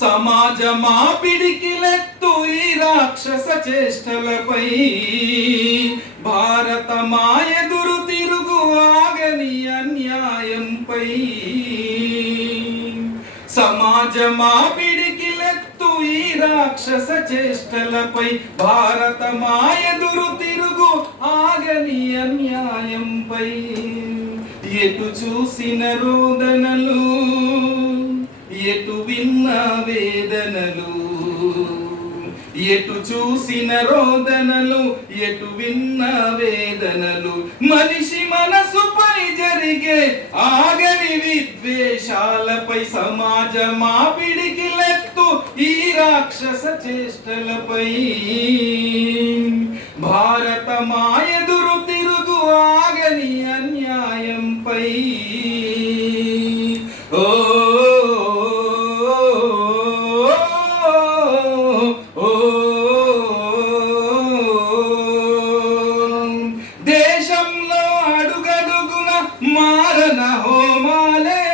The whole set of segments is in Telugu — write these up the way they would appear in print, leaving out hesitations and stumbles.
సమాజ మాపిడికిలెత్తు ఈ రాక్షస చేష్టలపై భారత మాయెదురు తిరుగు ఆగని అన్యాయంపై. సమాజ మాపిడికిలెత్తు ఈ రాక్షస చేష్టలపై భారత మాయెదురు తిరుగు ఆగని అన్యాయంపై. ఎటు చూసిన రోదనలు, ఎటు విన్న వేదనలు, ఎటు చూసిన రోదనలు, ఎటు విన్న వేదనలు. మనిషి మనసుపై జరిగే ఆగని విద్వేషాలపై సమాజ మాపిడికిలెత్తు ఈ రాక్షస చేష్టలపై భారత మాయెదురు తిరుగు ఆగని అన్యాయంపై. ఓ దేశంలో అడుగడుగున మారణ హోమాలే,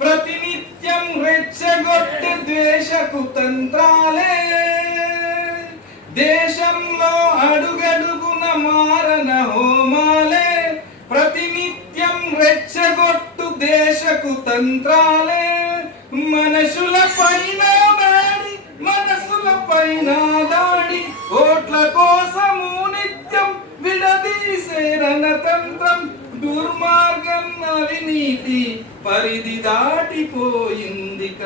ప్రతినిత్యం రెచ్చగొట్టే ద్వేషకు తంత్రాలే. దేశంలో అడుగడుగున మారణ హోమాలే, ప్రతినిత్యం రెచ్చగొట్టు దేశకు తంత్రాలే. మనసుల పైన దాడి, మనసుల పైన దాడి, ఓట్ల కోసము నిత్యం విడదీసే రణతంత్రం. దుర్మార్గం అవినీతి పరిధి దాటిపోయిందిక.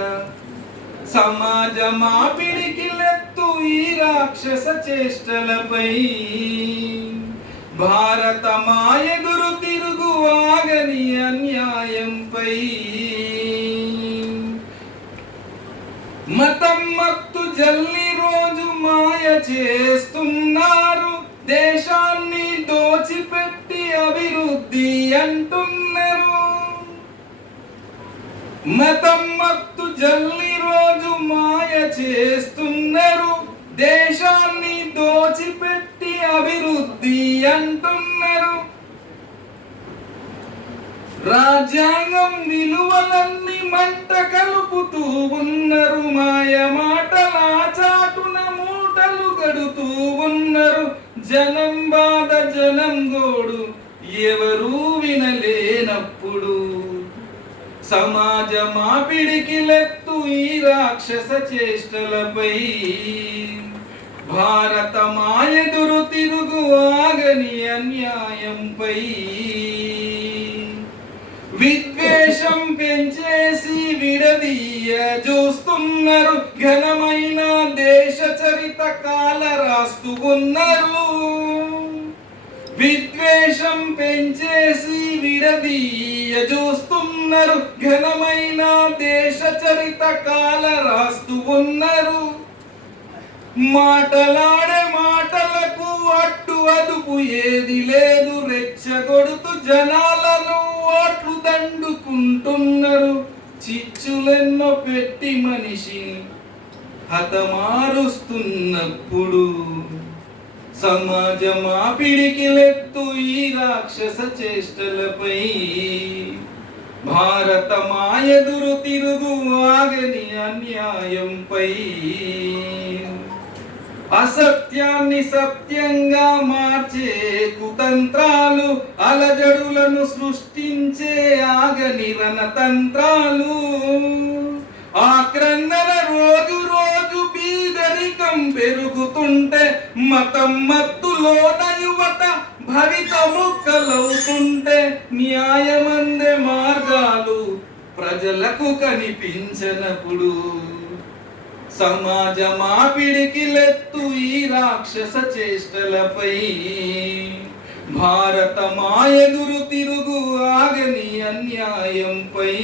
సమాజ మాపిడికిలెత్తు ఈ రాక్షస చేష్టలపై భారత మాయెదురు తిరుగు ఆగని అన్యాయంపై. మతం మత్తు జల్లి రోజు మాయ చేస్తున్నారు, దేశాన్ని దోచిపెట్టి అభివృద్ధి అంటున్నారు. మతం మత్తు జల్లి రోజు మాయ చేస్తున్నారు, దేశాన్ని దోచిపెట్టి అభివృద్ధి అంటున్నారు. రాజ్యాంగం విలువలన్నీ మంట కలుపుతూ ఉన్నారు, మాయ మాటల చాటున మూటలు గడుతూ ఉన్నారు. జనం బాధ జనం గోడు ఎవరూ వినలేనప్పుడు సమాజ మాపిడికిలెత్తు ఈ రాక్షస చేష్టలపై భారత మాయెదురు తిరుగు ఆగని అన్యాయంపై. విద్వేషం పెంచేసి విడదీయ చూస్తున్నారు, ఘనమైన దేశ చరిత కాల రాస్తూ ఉన్నారు. విద్వేషం పెంచేసి విడదీయ చూస్తున్నారు, ఘనమైన దేశ చరిత కాల రాస్తూ ఉన్నారు. మాటలాడే మాటలకు అడ్డు అదుపు ఏది లేదు, రెచ్చగొడుతూ జనాలను ఓట్లు దండుకుంటున్నారు. చిచ్చులెన్నో పెట్టి మనిషి హతమారుస్తున్నప్పుడు సమాజ మాపిడికిలెత్తు ఈ రాక్షస చేష్టలపై భారత మాయెదురు తిరుగు ఆగని అన్యాయంపై. అసత్యాన్ని సత్యంగా మార్చే కుతంత్రాలు, అలజడులను సృష్టించే ఆగని రణతంత్రాలు. ఆక్రందన రోజు రోజు బీదరికం పెరుగుతుంటే, మతం మత్తులోన యువత భవిత ముక్కలవుతుంటే, న్యాయమందే మార్గాలు ప్రజలకు కనిపించనప్పుడు సమాజ మాపిడికిలెత్తు ఈ రాక్షస చేష్టలపై భారత మాయెదురు తిరుగు ఆగని అన్యాయంపై.